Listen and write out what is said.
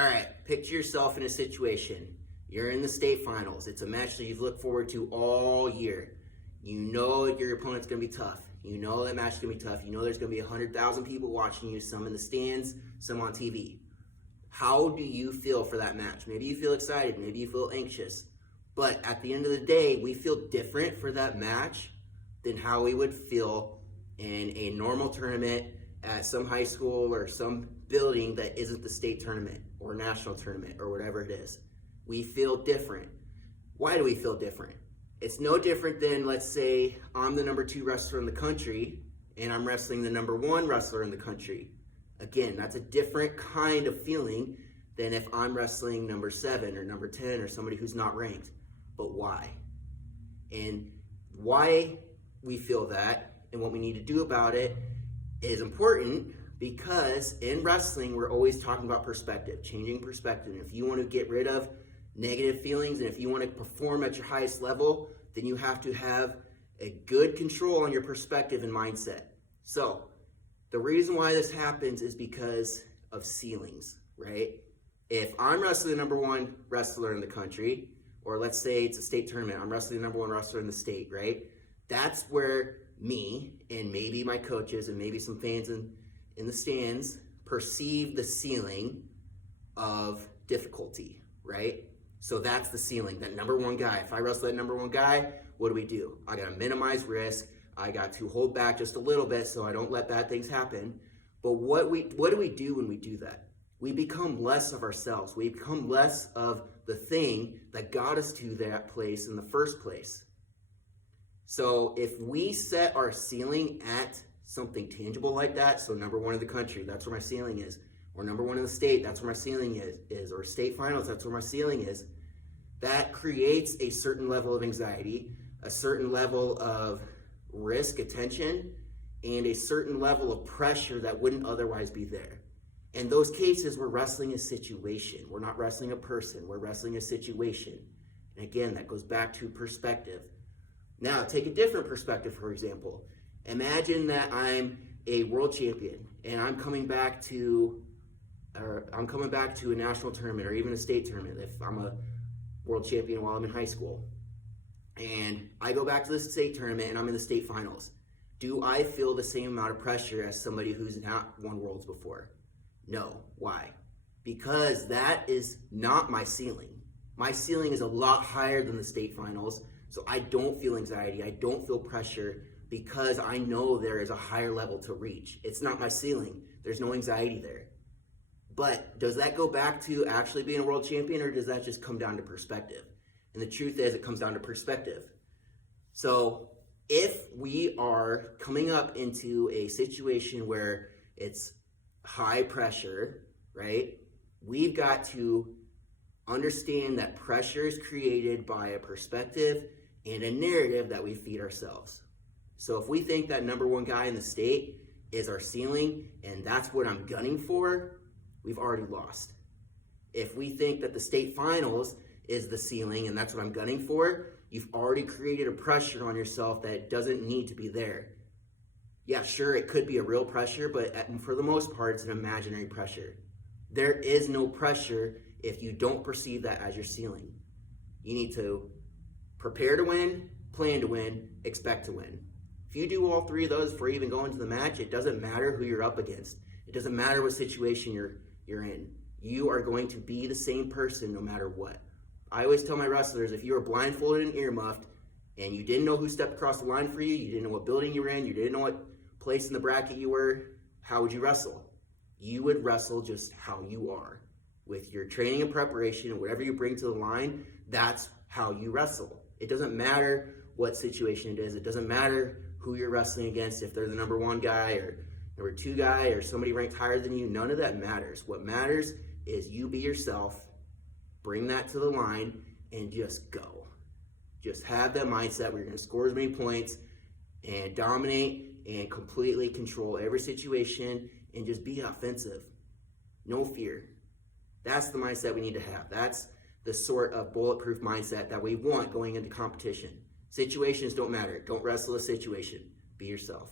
All right, picture yourself in a situation. You're in the state finals. It's a match that you've looked forward to all year. You know your opponent's going to be tough. You know that match is going to be tough. You know there's going to be 100,000 people watching you, some in the stands, some on TV. How do you feel for that match? Maybe you feel excited. Maybe you feel anxious. But at the end of the day, we feel different for that match than how we would feel in a normal tournament at some high school or some building that isn't the state tournament or national tournament or whatever it is. We feel different. Why do we feel different? It's no different than, let's say, I'm the number 2 wrestler in the country and I'm wrestling the number 1 wrestler in the country. Again, that's a different kind of feeling than if I'm wrestling number 7 or number 10 or somebody who's not ranked. But why? And why we feel that and what we need to do about it is important, because in wrestling, we're always talking about perspective, changing perspective. And if you want to get rid of negative feelings and if you want to perform at your highest level, then you have to have a good control on your perspective and mindset. So the reason why this happens is because of ceilings, right? If I'm wrestling the number 1 wrestler in the country, or let's say it's a state tournament, I'm wrestling the number 1 wrestler in the state, right? That's where me and maybe my coaches and maybe some fans in the stands perceive the ceiling of difficulty, right? So that's the ceiling, that number 1 guy. If I wrestle that number 1 guy, what do? I gotta minimize risk. I got to hold back just a little bit so I don't let bad things happen. But what do we do when we do that? We become less of ourselves. We become less of the thing that got us to that place in the first place. So if we set our ceiling at something tangible like that, so number 1 in the country, that's where my ceiling is, or number 1 in the state, that's where my ceiling is, or state finals, that's where my ceiling is, that creates a certain level of anxiety, a certain level of risk, attention, and a certain level of pressure that wouldn't otherwise be there. In those cases, we're wrestling a situation. We're not wrestling a person. We're wrestling a situation. And again, that goes back to perspective. Now, take a different perspective, for example. Imagine that I'm a world champion and I'm coming back to a national tournament or even a state tournament if I'm a world champion while I'm in high school. And I go back to the state tournament and I'm in the state finals. Do I feel the same amount of pressure as somebody who's not won worlds before? No. Why? Because that is not my ceiling. My ceiling is a lot higher than the state finals, so I don't feel anxiety, I don't feel pressure, because I know there is a higher level to reach. It's not my ceiling. There's no anxiety there. But does that go back to actually being a world champion, or does that just come down to perspective? And the truth is, it comes down to perspective. So if we are coming up into a situation where it's high pressure, right? We've got to understand that pressure is created by a perspective and a narrative that we feed ourselves. So if we think that number 1 guy in the state is our ceiling and that's what I'm gunning for, we've already lost. If we think that the state finals is the ceiling and that's what I'm gunning for, you've already created a pressure on yourself that doesn't need to be there. Yeah, sure, it could be a real pressure, but for the most part, it's an imaginary pressure. There is no pressure if you don't perceive that as your ceiling. You need to prepare to win, plan to win, expect to win. If you do all 3 of those before you even go into the match, it doesn't matter who you're up against. It doesn't matter what situation you're in. You are going to be the same person no matter what. I always tell my wrestlers, if you were blindfolded and earmuffed and you didn't know who stepped across the line for you, you didn't know what building you were in, you didn't know what place in the bracket you were, how would you wrestle? You would wrestle just how you are. With your training and preparation and whatever you bring to the line, that's how you wrestle. It doesn't matter what situation it is. It doesn't matter who you're wrestling against, if they're the number 1 guy or number 2 guy or somebody ranked higher than you. None of that matters. What matters is you be yourself, bring that to the line, and just go. Just have that mindset where you're going to score as many points and dominate and completely control every situation and just be offensive. No fear. That's the mindset we need to have. That's the sort of bulletproof mindset that we want going into competition. Situations don't matter. Don't wrestle a situation. Be yourself.